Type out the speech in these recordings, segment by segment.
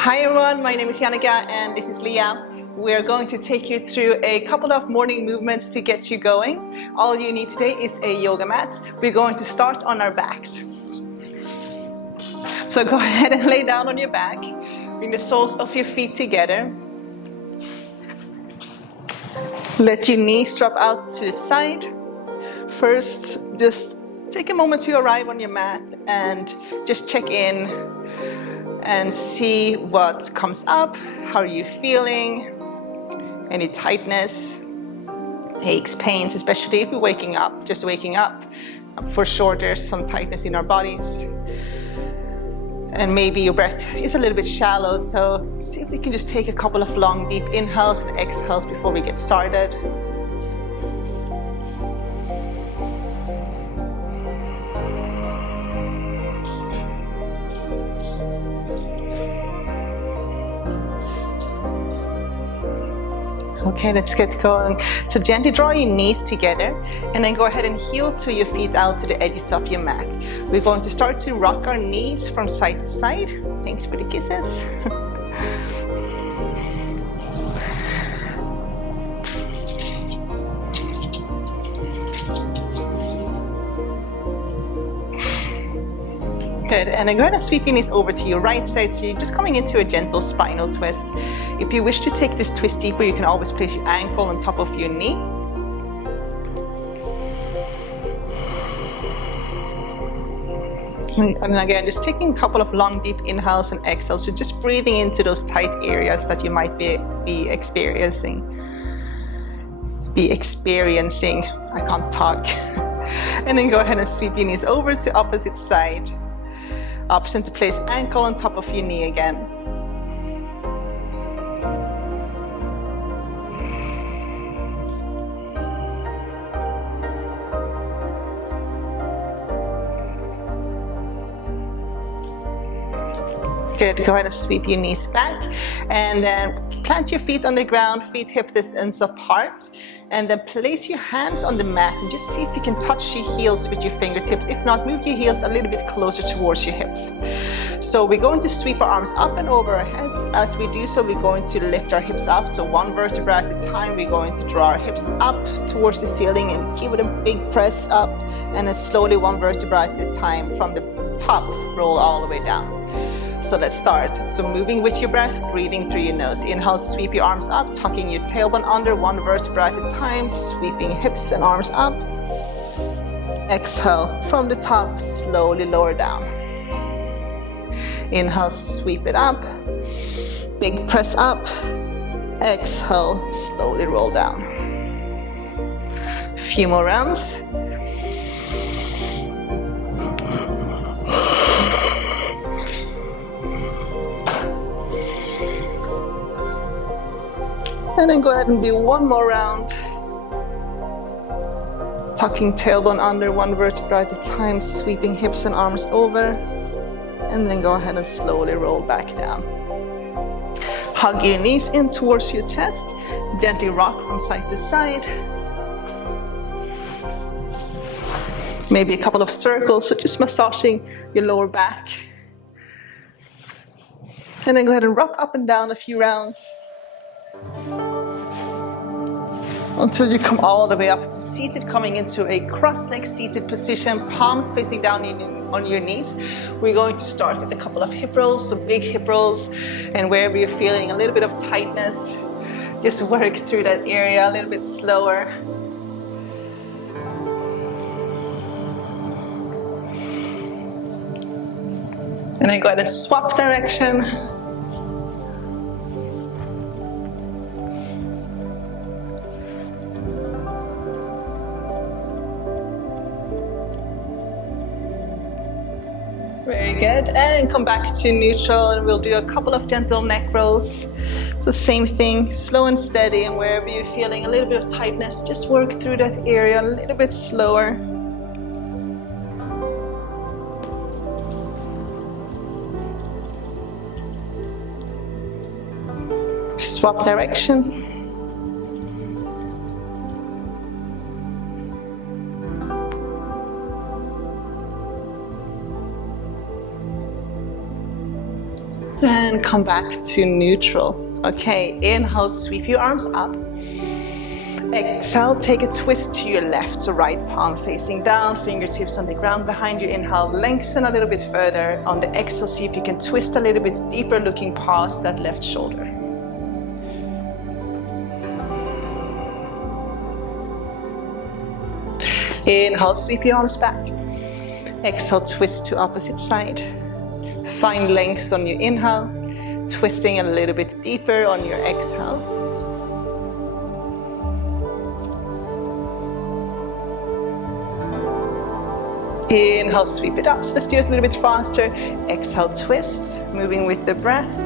Hi everyone, my name is Jannica and this is Leah. We're going to take you through a couple of morning movements to get you going. All you need today is a yoga mat. We're going to start on our backs. So go ahead and lay down on your back. Bring the soles of your feet together. Let your knees drop out to the side. First, just take a moment to arrive on your mat and just check in and see what comes up. How are you feeling? Any tightness, aches, pains, especially if you're waking up, just waking up. For sure, there's some tightness in our bodies. And maybe your breath is a little bit shallow, so see if we can just take a couple of long, deep inhales and exhales before we get started. Okay, let's get going. So gently draw your knees together and then go ahead and heel to your feet out to the edges of your mat. We're going to start to rock our knees from side to side. Thanks for the kisses. Good, and then go ahead and sweep your knees over to your right side, so you're just coming into a gentle spinal twist. If you wish to take this twist deeper, you can always place your ankle on top of your knee. And again, just taking a couple of long, deep inhales and exhales, so just breathing into those tight areas that you might be experiencing. I can't talk. And then go ahead and sweep your knees over to opposite side. Option to place ankle on top of your knee again. Good, go ahead and sweep your knees back and then plant your feet on the ground, feet hip distance apart, and then place your hands on the mat and just see if you can touch your heels with your fingertips. If not, move your heels a little bit closer towards your hips. So we're going to sweep our arms up and over our heads. As we do so, we're going to lift our hips up. So one vertebra at a time, we're going to draw our hips up towards the ceiling and give it a big press up, and then slowly one vertebra at a time from the top, roll all the way down. So let's start. So moving with your breath, breathing through your nose. Inhale, sweep your arms up, tucking your tailbone under, one vertebra at a time, sweeping hips and arms up. Exhale, from the top, slowly lower down. Inhale, sweep it up, big press up. Exhale, slowly roll down. A few more rounds. And then go ahead and do one more round. Tucking tailbone under, one vertebra at a time, sweeping hips and arms over. And then go ahead and slowly roll back down. Hug your knees in towards your chest. Gently rock from side to side. Maybe a couple of circles, so just massaging your lower back. And then go ahead and rock up and down a few rounds, until you come all the way up to seated, coming into a cross-legged seated position, palms facing down on your knees. We're going to start with a couple of hip rolls, so big hip rolls, and wherever you're feeling a little bit of tightness, just work through that area a little bit slower. And then go ahead and swap direction. Very good, and come back to neutral, and we'll do a couple of gentle neck rolls. The same thing, slow and steady, and wherever you're feeling a little bit of tightness, just work through that area a little bit slower. Swap direction. And come back to neutral. Okay, inhale, sweep your arms up. Exhale, take a twist to your left, so right palm facing down, fingertips on the ground behind you. Inhale, lengthen a little bit further. On the exhale, see if you can twist a little bit deeper, looking past that left shoulder. Inhale, sweep your arms back. Exhale, twist to opposite side. Find length on your inhale, twisting a little bit deeper on your exhale. Inhale, sweep it up. So let's do it a little bit faster. Exhale, twist, moving with the breath.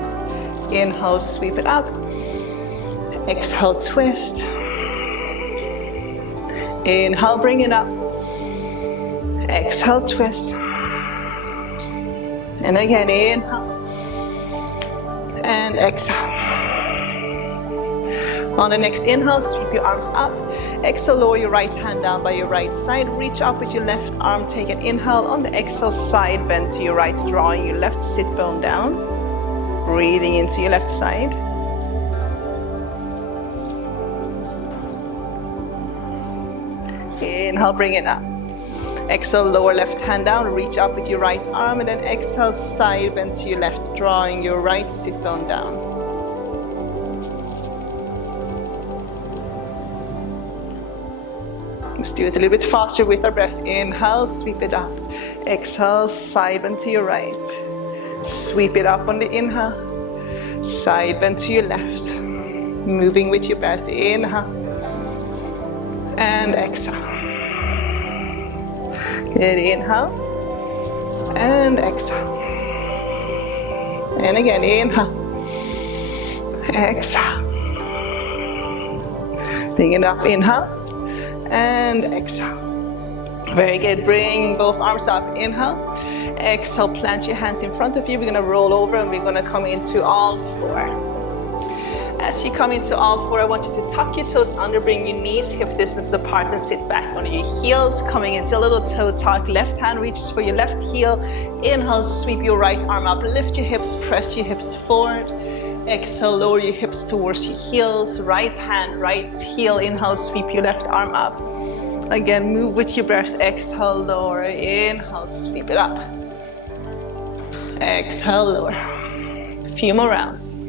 Inhale, sweep it up. Exhale, twist. Inhale, bring it up. Exhale, twist. And again, inhale. And exhale. On the next inhale, sweep your arms up. Exhale, lower your right hand down by your right side. Reach up with your left arm. Take an inhale. On the exhale, side bend to your right, drawing your left sit bone down. Breathing into your left side. Inhale, bring it up. Exhale, lower left hand down. Reach up with your right arm. And then exhale, side bend to your left, drawing your right sit bone down. Let's do it a little bit faster with our breath. Inhale, sweep it up. Exhale, side bend to your right. Sweep it up on the inhale. Side bend to your left. Moving with your breath. Inhale. And exhale. Good, inhale. And exhale. And again, inhale. Exhale. Bring it up, inhale. And exhale. Very good. Bring both arms up. Inhale. Exhale. Plant your hands in front of you. We're going to roll over and we're going to come into all four. As you come into all four, I want you to tuck your toes under, bring your knees hip distance apart and sit back on your heels. Coming into a little toe tuck. Left hand reaches for your left heel. Inhale, sweep your right arm up. Lift your hips, press your hips forward. Exhale, lower your hips towards your heels. Right hand, right heel. Inhale, sweep your left arm up. Again, move with your breath. Exhale, lower. Inhale, sweep it up. Exhale, lower. A few more rounds.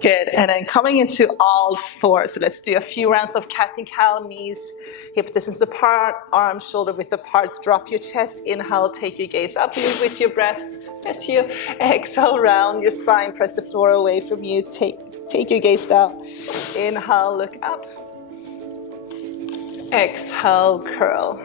Good, and then coming into all four. So let's do a few rounds of cat and cow, knees, hip distance apart, arms shoulder width apart. Drop your chest, inhale, take your gaze up, move with your breath, press you. Exhale, round your spine, press the floor away from you, take your gaze down. Inhale, look up. Exhale, curl.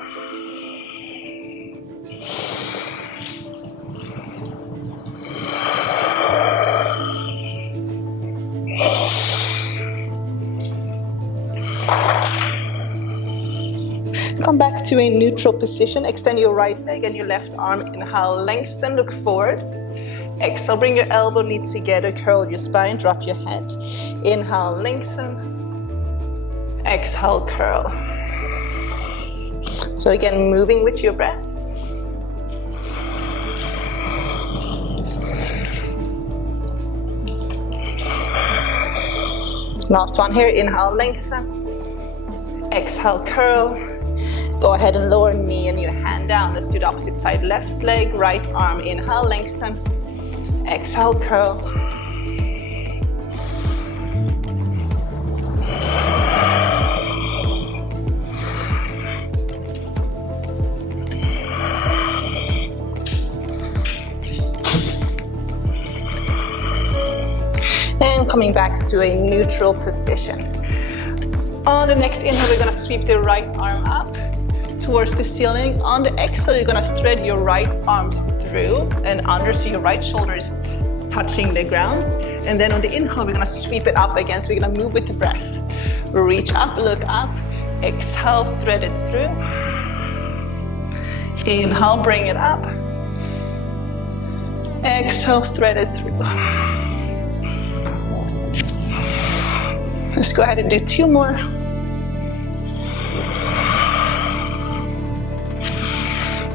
Come back to a neutral position. Extend your right leg and your left arm. Inhale, lengthen, look forward. Exhale, bring your elbow knee together, curl your spine, drop your head. Inhale, lengthen. Exhale, curl. So again, moving with your breath. Last one here, inhale, lengthen. Exhale, curl. Go ahead and lower knee and your hand down. Let's do the opposite side. Left leg, right arm. Inhale, lengthen. Exhale, curl. And coming back to a neutral position. On the next inhale, we're going to sweep the right arm up towards the ceiling. On the exhale, you're going to thread your right arm through and under, so your right shoulder is touching the ground. And then on the inhale, we're going to sweep it up again, so we're going to move with the breath. Reach up, look up. Exhale, thread it through. Inhale, bring it up. Exhale, thread it through. Let's go ahead and do 2 more.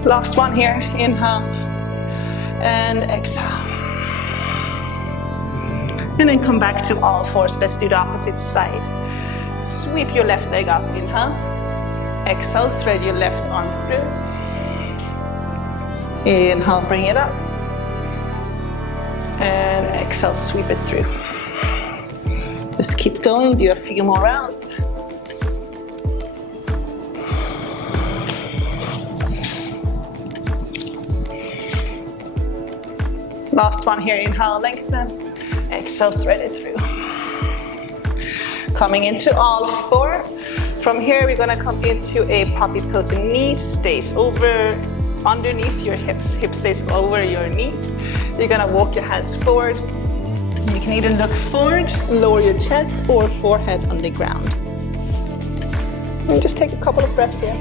Last one here, inhale and exhale. And then come back to all fours. Let's do the opposite side. Sweep your left leg up, inhale. Exhale, thread your left arm through. Inhale, bring it up. And exhale, sweep it through. Just keep going, do a few more rounds. Last one here, inhale, lengthen. Exhale, thread it through. Coming into all 4. From here, we're gonna come into a puppy pose. Knees stays over, underneath your hips. Hip stays over your knees. You're gonna walk your hands forward. You can either look forward, lower your chest, or forehead on the ground. And just take a couple of breaths here.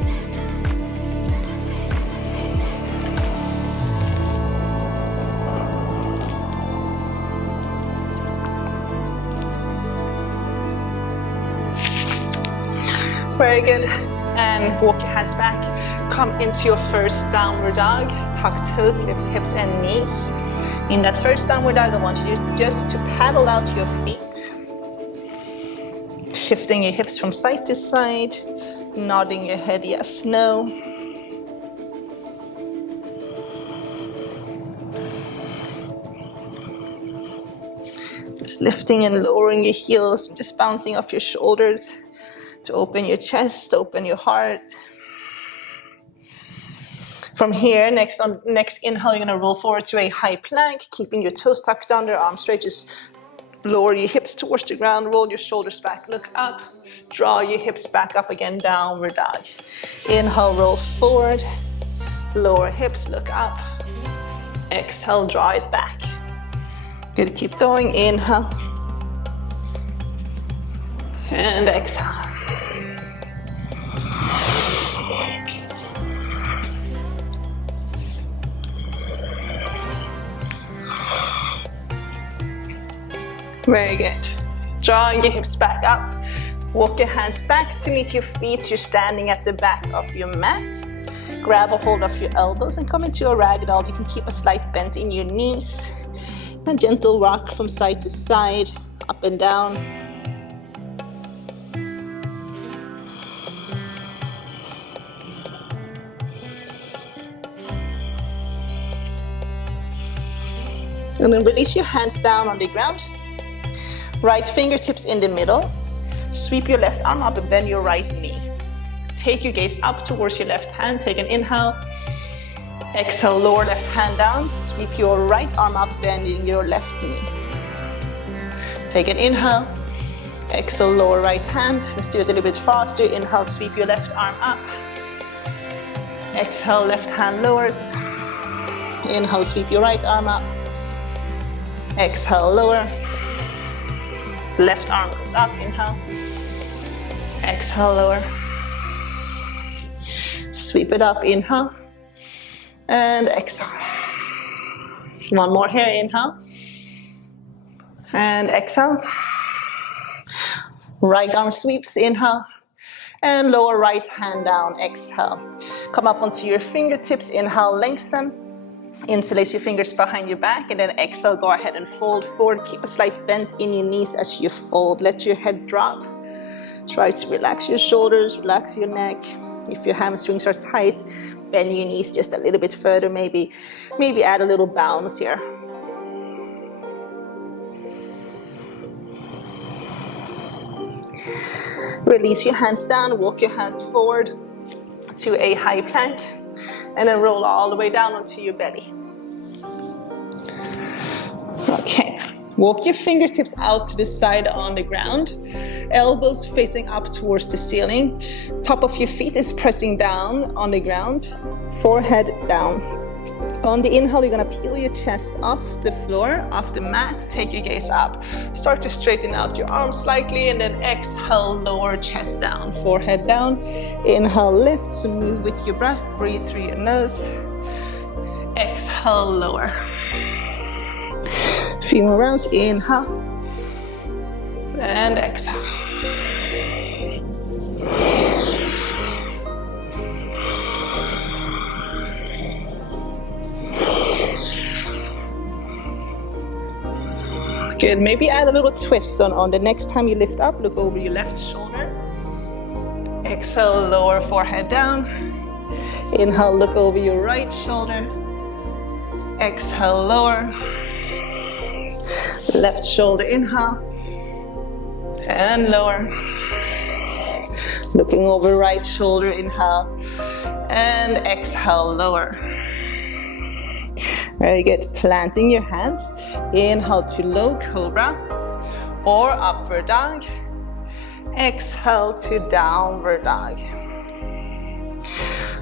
Very good. And walk your hands back. Come into your first downward dog. Tuck toes, lift hips and knees. In that first downward dog, I want you just to paddle out your feet. Shifting your hips from side to side. Nodding your head yes, no. Just lifting and lowering your heels. Just bouncing off your shoulders. To open your chest, open your heart. From here, next inhale, you're gonna roll forward to a high plank, keeping your toes tucked under, arms straight. Just lower your hips towards the ground, roll your shoulders back, look up, draw your hips back up again, downward dog. Inhale, roll forward, lower hips, look up. Exhale, draw it back. Good, keep going, inhale. And exhale. Very good. Drawing your hips back up. Walk your hands back to meet your feet. You're standing at the back of your mat. Grab a hold of your elbows and come into a ragdoll. You can keep a slight bend in your knees. A gentle rock from side to side, up and down. And then release your hands down on the ground. Right fingertips in the middle. Sweep your left arm up and bend your right knee. Take your gaze up towards your left hand. Take an inhale. Exhale, lower left hand down. Sweep your right arm up, bending your left knee. Take an inhale. Exhale, lower right hand. Let's do it a little bit faster. Inhale, sweep your left arm up. Exhale, left hand lowers. Inhale, sweep your right arm up. Exhale, lower. Left arm goes up, inhale. Exhale, lower. Sweep it up, inhale. And exhale. One more here, inhale. And exhale. Right arm sweeps, inhale. And lower right hand down, exhale. Come up onto your fingertips, inhale, lengthen. Interlace your fingers behind your back, and then exhale, go ahead and fold forward. Keep a slight bend in your knees as you fold. Let your head drop. Try to relax your shoulders, relax your neck. If your hamstrings are tight, bend your knees just a little bit further. Maybe add a little bounce here. Release your hands down, walk your hands forward to a high plank, and then roll all the way down onto your belly. Okay, walk your fingertips out to the side on the ground, elbows facing up towards the ceiling. Top of your feet is pressing down on the ground, forehead down. On the inhale, you're gonna peel your chest off the floor, off the mat, take your gaze up. Start to straighten out your arms slightly, and then exhale, lower chest down, forehead down. Inhale, lift, so move with your breath, breathe through your nose. Exhale, lower. A few more rounds, inhale. And exhale. Good, maybe add a little twist on the next time you lift up, look over your left shoulder. Exhale, lower forehead down. Inhale, look over your right shoulder. Exhale, lower. Left shoulder, inhale. And lower. Looking over right shoulder, inhale. And exhale, lower. Very good. Planting your hands. Inhale to low cobra or upward dog. Exhale to downward dog.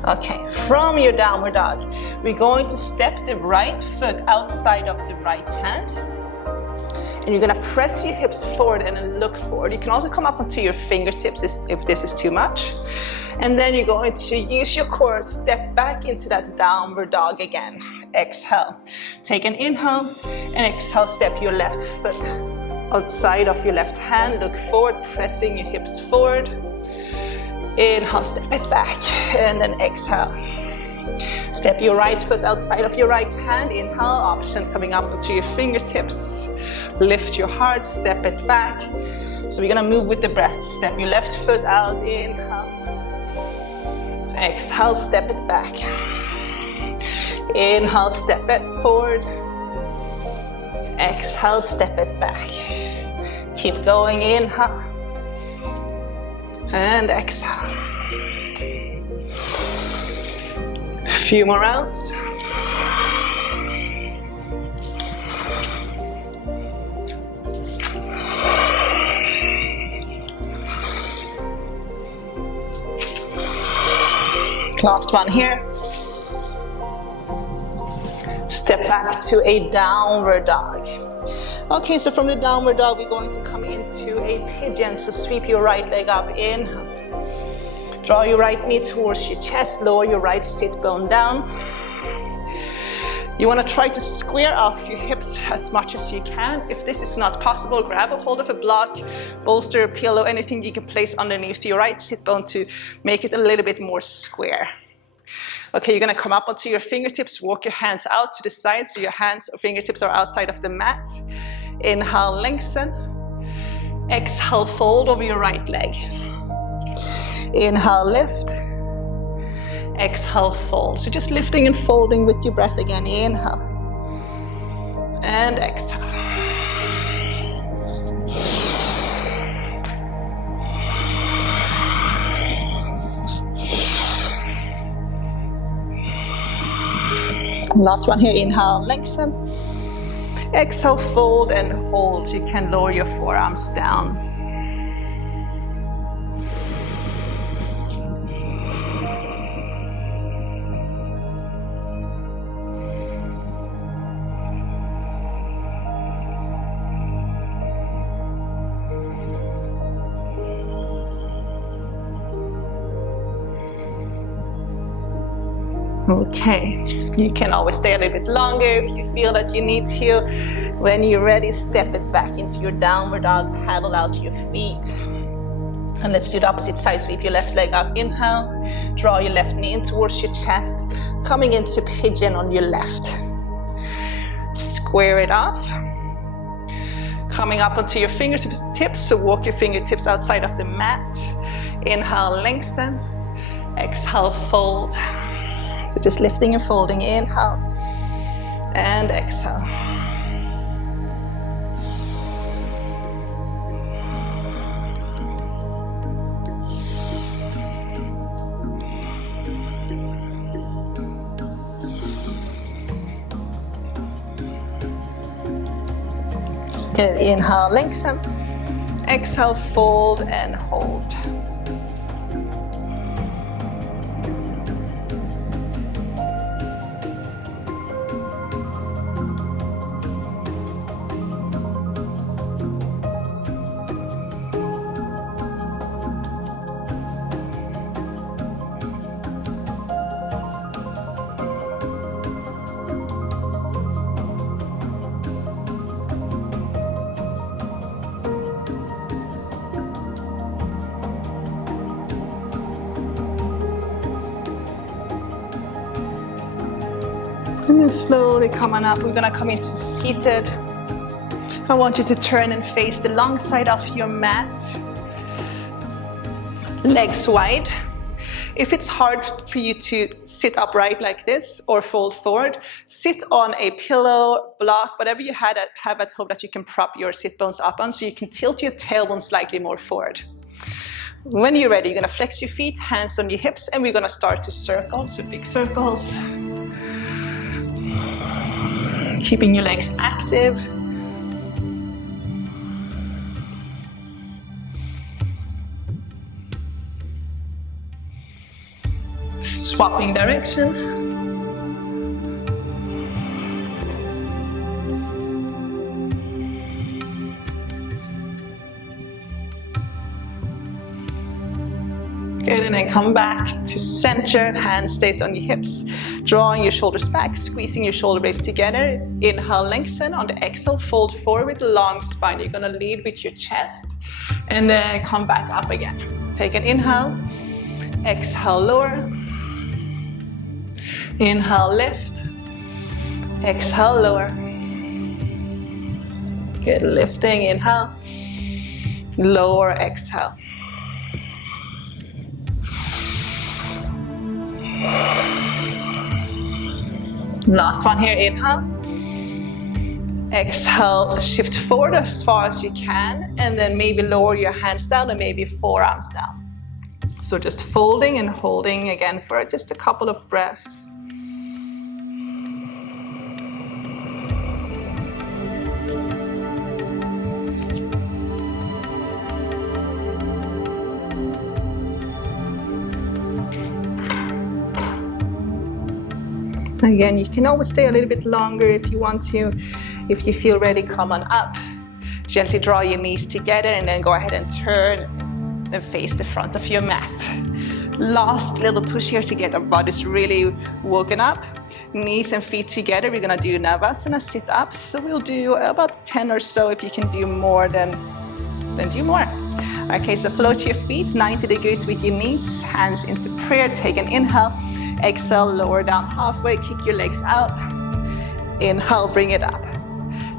Okay, from your downward dog, we're going to step the right foot outside of the right hand. And you're gonna press your hips forward and then look forward. You can also come up onto your fingertips if this is too much. And then you're going to use your core, step back into that downward dog again. Exhale. Take an inhale and exhale, step your left foot outside of your left hand. Look forward, pressing your hips forward. Inhale, step it back, and then exhale. Step your right foot outside of your right hand. Inhale, option coming up onto your fingertips. Lift your heart, step it back. So we're gonna move with the breath. Step your left foot out, inhale. Exhale, step it back. Inhale, step it forward. Exhale, step it back. Keep going, inhale. And exhale. A few more rounds. Last one here. Step back to a downward dog. Okay, so from the downward dog, we're going to come into a pigeon. So sweep your right leg up, inhale. Draw your right knee towards your chest, lower your right sit bone down. You want to try to square off your hips as much as you can. If this is not possible, grab a hold of a block, bolster, pillow, anything you can place underneath your right sit bone to make it a little bit more square. Okay, you're gonna come up onto your fingertips, walk your hands out to the side so your hands or fingertips are outside of the mat. Inhale, lengthen. Exhale, fold over your right leg. Inhale, lift. Exhale, fold. So just lifting and folding with your breath again. Inhale. And exhale. Last one here, inhale, lengthen. Exhale, fold and hold. You can lower your forearms down. Okay, you can always stay a little bit longer if you feel that you need to. When you're ready, step it back into your downward dog, paddle out your feet. And let's do the opposite side. Sweep your left leg up, inhale. Draw your left knee in towards your chest, coming into pigeon on your left. Square it off. Coming up onto your fingertips, so walk your fingertips outside of the mat. Inhale, lengthen. Exhale, fold. So just lifting and folding, inhale and exhale. Good, inhale, lengthen. Exhale, fold and hold. And then slowly come on up. We're gonna come into seated. I want you to turn and face the long side of your mat. Legs wide. If it's hard for you to sit upright like this or fold forward, sit on a pillow, block, whatever you have at home that you can prop your sit bones up on so you can tilt your tailbone slightly more forward. When you're ready, you're gonna flex your feet, hands on your hips, and we're gonna start to circle, so big circles. Keeping your legs active. Swapping direction. Good, and then come back to center. Hand stays on your hips. Drawing your shoulders back, squeezing your shoulder blades together. Inhale, lengthen. On the exhale, fold forward with long spine. You're gonna lead with your chest, and then come back up again. Take an inhale. Exhale, lower. Inhale, lift. Exhale, lower. Good, lifting, inhale. Lower, exhale. Last one here, inhale. Exhale, shift forward as far as you can, and then maybe lower your hands down and maybe forearms down. So just folding and holding again for just a couple of breaths. Again, you can always stay a little bit longer if you want to. If you feel ready, come on up. Gently draw your knees together and then go ahead and turn and face the front of your mat. Last little push here to get our bodies really woken up. Knees and feet together. We're gonna do Navasana sit-ups. So we'll do about 10 or so. If you can do more, then do more. Okay, so float your feet 90 degrees with your knees, hands into prayer. Take an inhale. Exhale, lower down halfway, kick your legs out. Inhale, bring it up.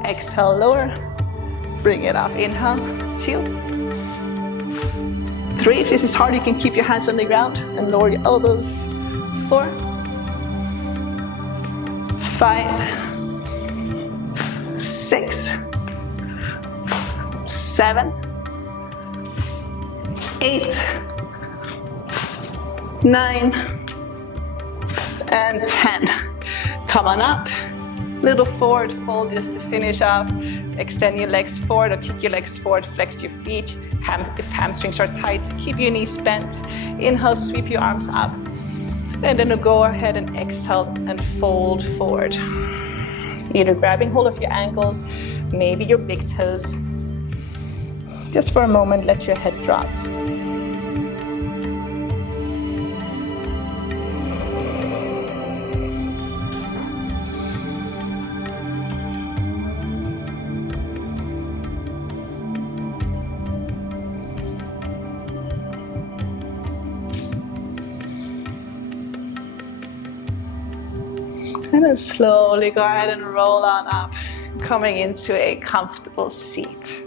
Exhale, lower, bring it up. Inhale, 2, 3. If this is hard, you can keep your hands on the ground and lower your elbows. 4, 5, 6, 7, 8, 9, and 10. Come on up. Little forward fold just to finish up. Extend your legs forward or kick your legs forward. Flex your feet. If hamstrings are tight, keep your knees bent. Inhale, sweep your arms up. And then go ahead and exhale and fold forward. Either grabbing hold of your ankles, maybe your big toes. Just for a moment, let your head drop. And then slowly go ahead and roll on up, coming into a comfortable seat.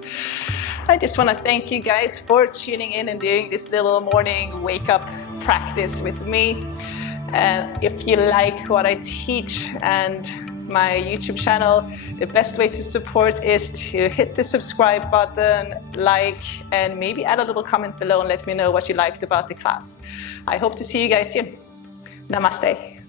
I just want to thank you guys for tuning in and doing this little morning wake up practice with me. And if you like what I teach and my YouTube channel, the best way to support is to hit the subscribe button, like, and maybe add a little comment below and let me know what you liked about the class. I hope to see you guys soon. Namaste.